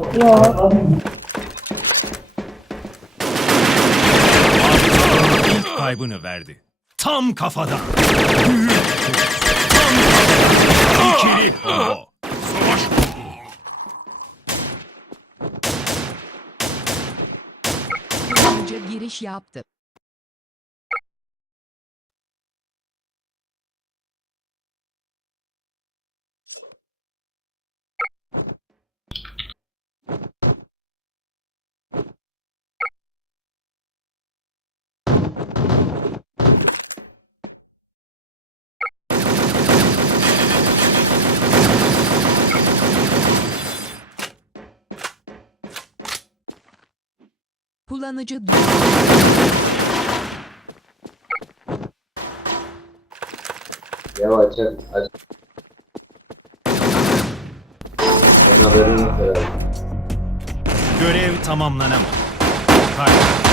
Yok. İlk kaybını verdi. Tam kafadan. Büyük kuş. Tam kafadan. İkili combo. Savaş. Kullanıcı giriş yaptı. Kullanıcı Ya aç aç. Senin haberin yok herhalde. Görev tamamlanamadı. Kaybı.